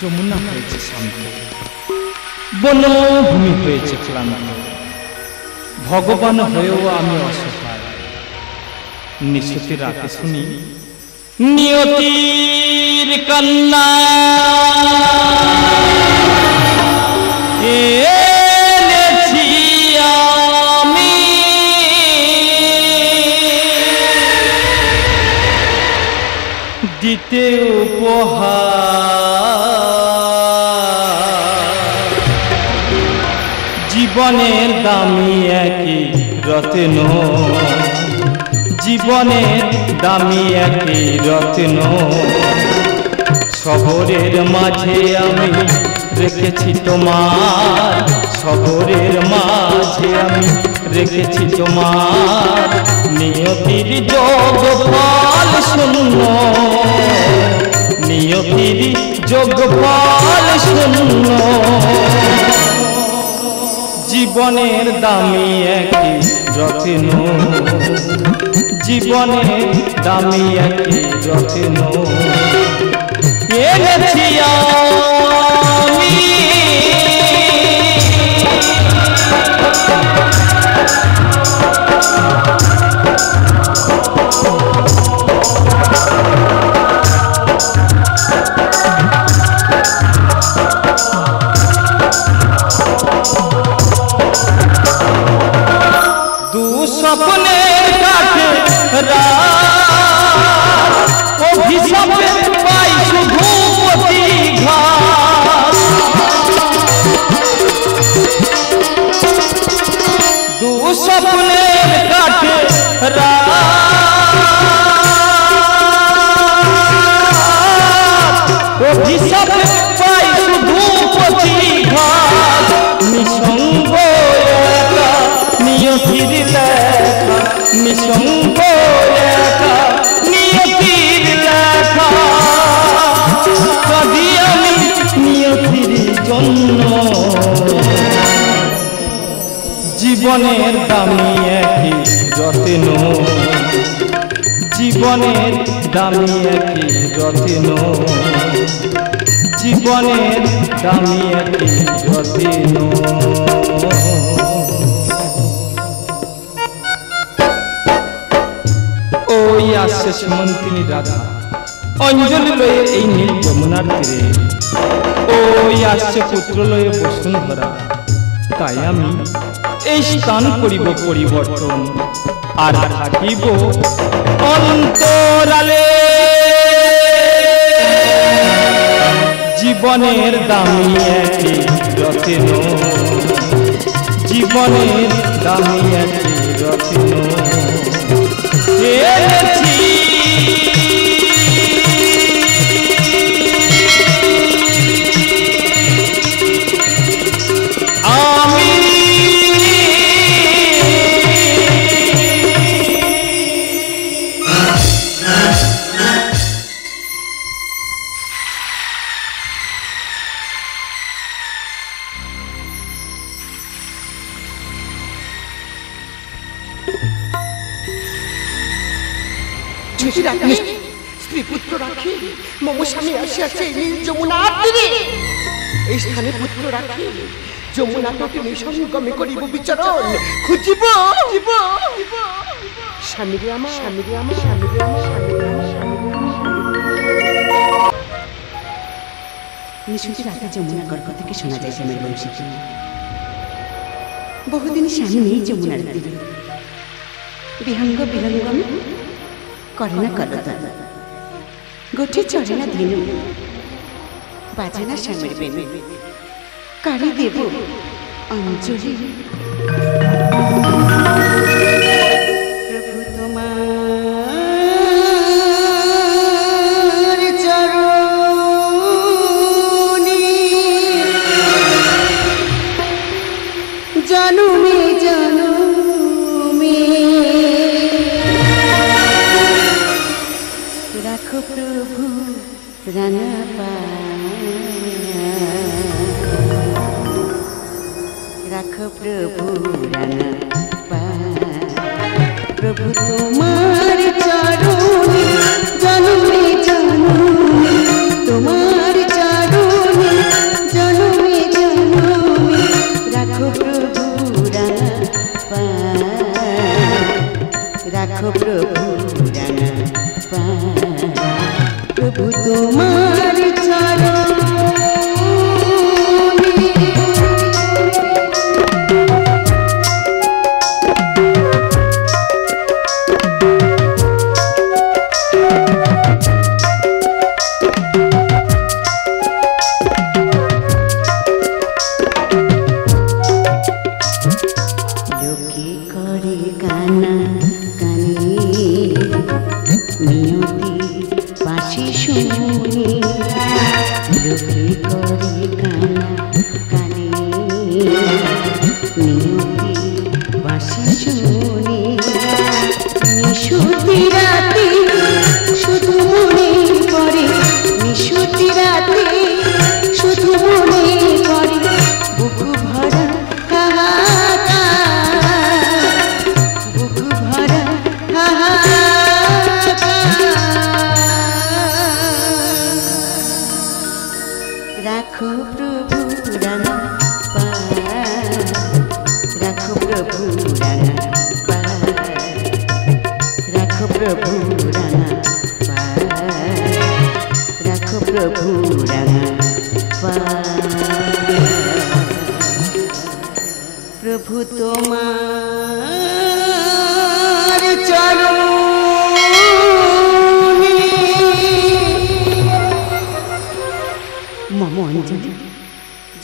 যমুনা হয়েছে শান্ত, বনভূমি হয়েছে ক্লান্ত, ভগবান হয়েও আমি অসহায়। নিশুতি রাতে শুনি নিয়তির কান্না, এনেছি আমি দিতে উপহার। জীবনের দামি একই রত্ন, জীবনের দামি একই রত্ন, শহরের মাঝে আমি রেখেছি তোমার, শহরের মাঝে আমি রেখেছি তোমার। নিয়তির যোগ ফল শূন্য, নিয়তির যোগ ফল শূন্য, জীবনের দামি একই রত্ন, জীবনের দামি একই রত্ন, এনেছি আমি। স্বপ্নের কাছে অভিশাপে পাই শুধু প্রতিঘাত, দুঃস্বপ্নের কাছে অভিশাপে পাই শুধু প্রতিঘাত। নিঃসঙ্গ একা নিয়তির লেখা, নিঃসঙ্গ একা নিয়তির লেখা, কাঁদি আমি নিয়তির জন্য। জীবনের দামি একই রত্ন, জীবনের দামি একই রত্ন, জীবনের দামি একই রত্ন। ওই আসছে সুমন্তিনী রাধা অঞ্জলি লয়ে এই নীল যমুনার তীরে, ওই আসছে পুত্র লয়ে বসুন্ধরা। তাই আমি এই স্থান করিব পরিবর্তন, আর থাকিব অন্তরালে। জীবনের দামি একই রত্ন, জীবনের দামি একই রত্ন, এনেছি আমি। স্ত্রী পুত্র রাখি মম স্বামী আসিয়াছে নীল যমুনার তীরে। এই স্থানে পুত্র রাখি যমুনা তটে নিঃসঙ্গমে করিব বিচরণ, খুঁজিব স্বামীরে আমার, স্বামীরে আমার, স্বামীরে আমার, স্বামীরে আমার, স্বামীরে আমার। নিশুতি রাতে যমুনা গর্ভ থেকে শোনা যায় শ্যামের বংশী। বহুদিন স্বামী নেই যমুনার তীরে, বিহঙ্গ বিহঙ্গম করে না করতল, গোঠে চড়ে না দিনু, বাজে না স্বামীর বেনু, কারি দেব অঞ্জলি। প্রভু তোমার চরণে জনমে জনমে রাখো প্রভু রানা রাখো প্রভু রানা প্রভু তোমার চরণে জনমে জনমে তোমার চরণে রাখো প্রভু রাঙা প্রভু তোমার চরণ প্রভু তোমার চরণ মম অঞ্জলি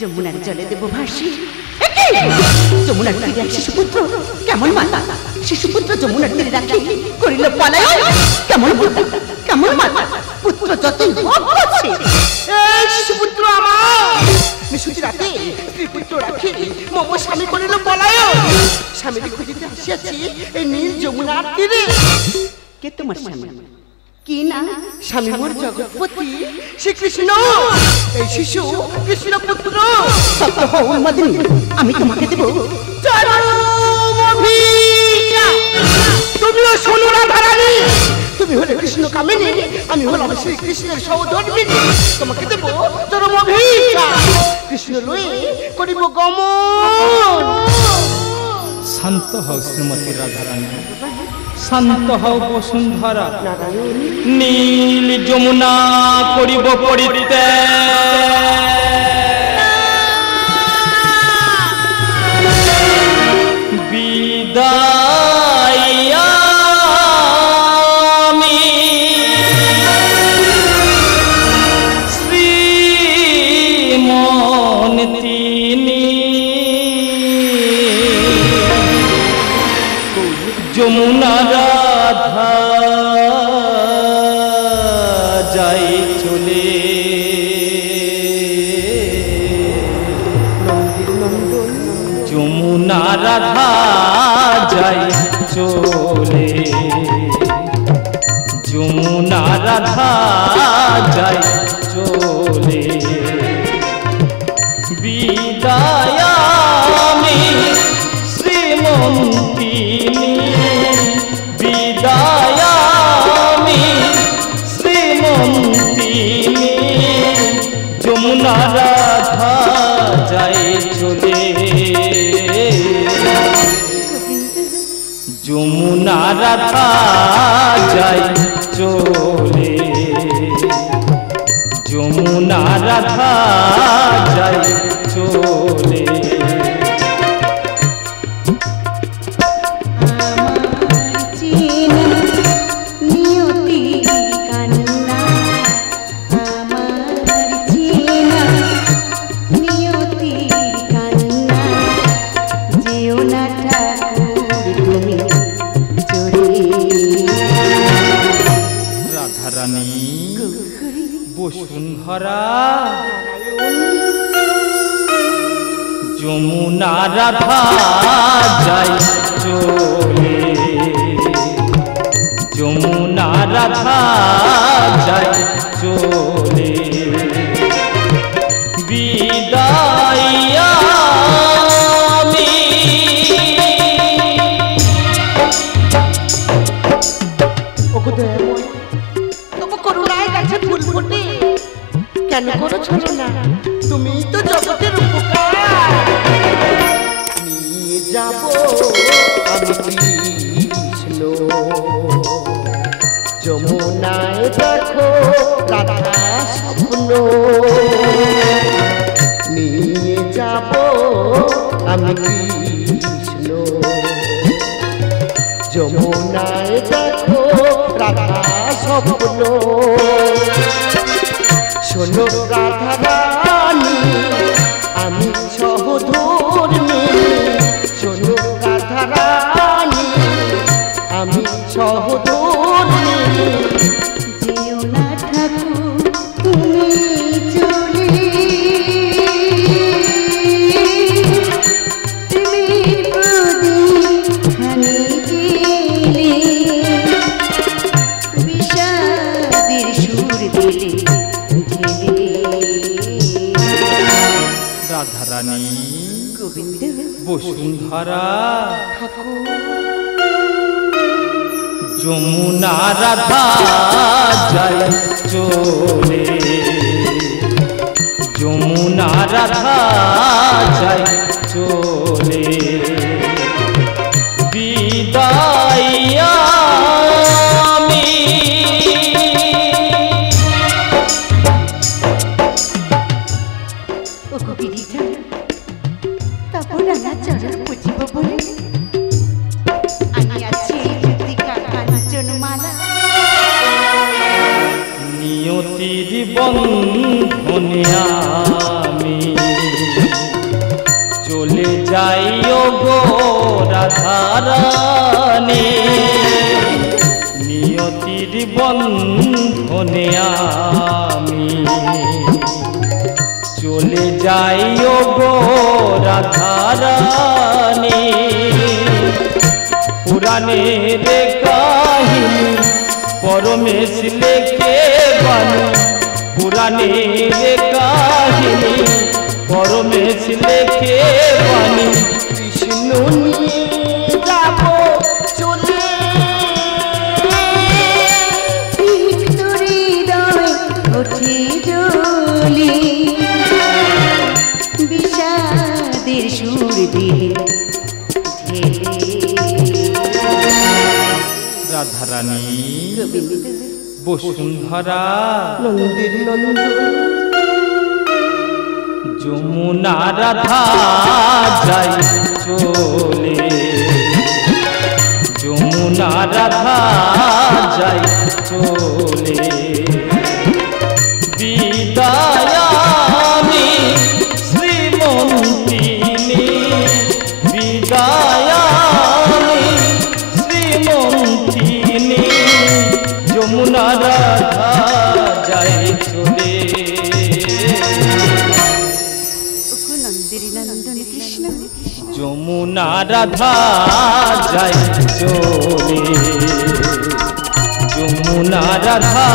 যমুনার জলে দেব ভাসি যমুনার তীরে এক শিশুপুত্র কেমন মাতা শিশুপুত্র যমুনার তীরে রাখি করিল পলায়ন কেমন মাতা কেমন মাতা পুত্র যতই ভোগ করছে এই শিশুপুত্র আমার নিশুতি রাতে স্ত্রীপুত্র রাখি মম স্বামী করিল পলায়ন স্বামীকে খুঁজিতে আসিয়াছি এই নীল যমুনার তীরে। কে তোমার স্বামী কি না স্বামী মোর জগৎপতি শ্রীকৃষ্ণ এই শিশু কৃষ্ণ পুত্র সত্য হও উন্মাদিনী আমি তোমাকে দেব তুমিও শোনো রাধারানী তুমি হলে কৃষ্ণ কামিনী আমি হলাম শ্রীকৃষ্ণের সহধর্মিনী তোমাকে দেব চরম অভিজ্ঞা কৃষ্ণ লয়ে করিব গমন। শান্ত হও শ্রীমতী রাধারানী শান্ত হও বসুন্ধরা নীল যমুনা করিব পরিত্যাগ বিদায় আমি শ্রীমন তিনি যমুনা রাধা যাই চলে যমুনা রাধা যাই চলে যমুনা রাধা যাই চলে বিদায় আমি শ্রীমন্তিনী বিদায় আমি শ্রীমন্তিনী যমুনা রাধা যাই চলে যমুনা রাধা যাই চলে যমুনা রাধা যাই চলে বসুন্ধরা যমুনা রাধা যাই চলে যমুনা রাধা যাই চলে বিদায় আমি কেন করছো না তুমি তো জগতের উপকার নিয়ে যাব আমি কৃষ্ণ যমুনায় দেখো রাধা স্বপ্ন নিয়ে যাব আমি কৃষ্ণ যমুনায় দেখো রাধা স্বপ্ন শোনো রাধা রানী আমি সহধর্মী শোনো রাধা রানী আমি সহধর্মী যেও না ঠাকুর তুমি চলে প্রেমের প্রদীপখানি গেলে বিষাদের সুর দিলে ঢেলে রাধারানী গোবিন্দ বসুন্ধরা যমুনা রাধা যায় চলে যমুনা রাধা যায় চলে বিদায় আমি ও কবিতা তারপর রানা চরণ পুজিব বলে আমি আছি ঋতিকা কাঞ্চন মালা নিয়তির বন্ধনে আমি চলে যাই গো রাধারানী নিয়তির বন্ধনে আমি চলে যাই গো রাধারানী পুরাণের কাহিনী পরমেশ লেখে বাণী পুরাণের কাহিনী পরমেশ লেখে বাণী কৃষ্ণ নিয়ে যাব চলে ভিক্টোরি হৃদয় ওঠে জ্বলে বিষাদের সুর দিলে ঢেলে রাধারানী গোবিন্দ বসুন্ধরা নন্দির নন্দ যমুনা রাধা যায় চলে যমুনা রাধা যায় চলে বিদায় আমি শ্রীমন্তিনী বিদায় আমি শ্রীমন্তিনী যমুনা রাধা যায় চলে নন্দির নন্দন কৃষ্ণ যমুনা রাধা যায় চলে যমুনা রাধা